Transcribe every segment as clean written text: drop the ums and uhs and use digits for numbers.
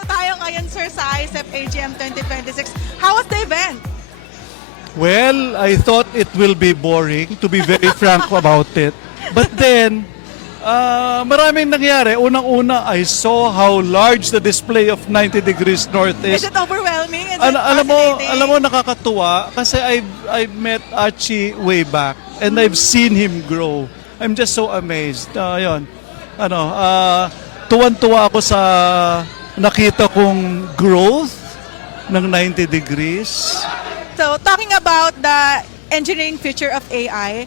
Nandito tayo ngayon, sir, sa ISEF AGM 2026. How was the event? Well, I thought it will be boring, to be very frank about it. But then, maraming nangyari. Unang-una, I saw how large the display of 90 degrees north Is is. it overwhelming? Is it Alam mo, nakakatuwa kasi I've met Archie way back and I've seen him grow. I'm just so amazed. Yun. Tuwan-tuwa ako sa nakita kong growth ng 90 degrees. So, talking about the engineering future of AI,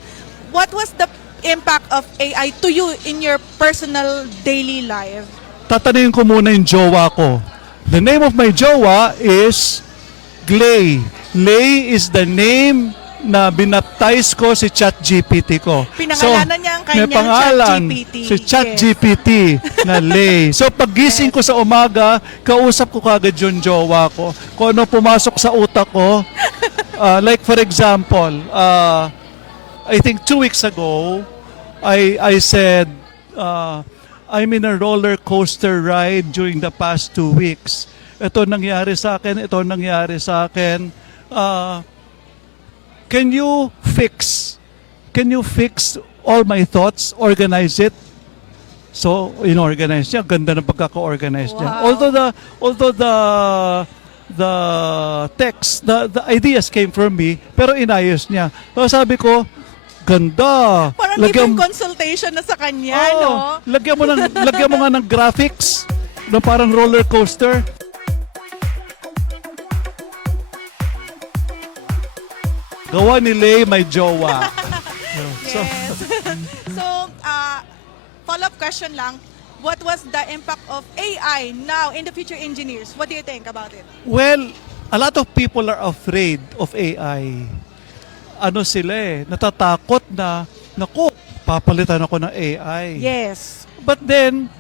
what was the impact of AI to you in your personal daily life? Tatanungin ko muna yung jowa ko. The name of my jowa is Glay. Lay is the name na binaptize ko si ChatGPT ko. Pinangalanan niya ang kanyang may pangalan, ChatGPT. si ChatGPT na Lay. So paggising ko sa umaga, kausap ko kagad yung jowa ko. Kung ano pumasok sa utak ko. Like for example, I think 2 weeks ago, I said, I'm in a roller coaster ride during the past 2 weeks. Ito nangyari sa akin, ito nangyari sa akin. Can you fix all my thoughts, organize it? So, inorganize niya. Ganda ng pagkaka-organize niya. Wow. Although the text, the ideas came from me, pero inayos niya. So, sabi ko, ganda. Parang giving consultation na sa kanya, no? Lagyan mo nga ng graphics na parang roller coaster. Gawa ni Lay may jowa. Yes. So, follow-up question lang. What was the impact of AI now in the future engineers? What do you think about it? Well, a lot of people are afraid of AI. Natatakot na, naku, papalitan ako ng AI. Yes. But then,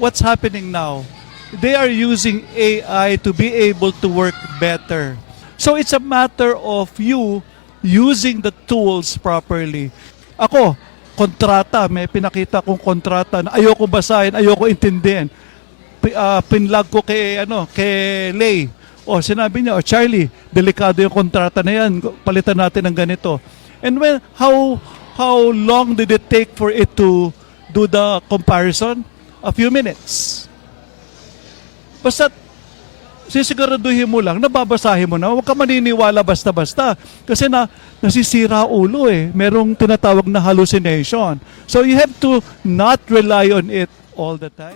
what's happening now? They are using AI to be able to work better. So it's a matter of you using the tools properly. Ako, kontrata, may pinakita kong kontrata na ayoko basahin, ayoko intindihin. Pinlag ko kay Lay. Sinabi niya, Charlie, delikado yung kontrata na yan. Palitan natin ng ganito. And how long did it take for it to do the comparison? A few minutes. Basta sisiguraduhin mo lang, nababasahin mo na, huwag ka maniniwala basta-basta. Kasi nasisira ulo eh. Merong tinatawag na hallucination. So you have to not rely on it all the time.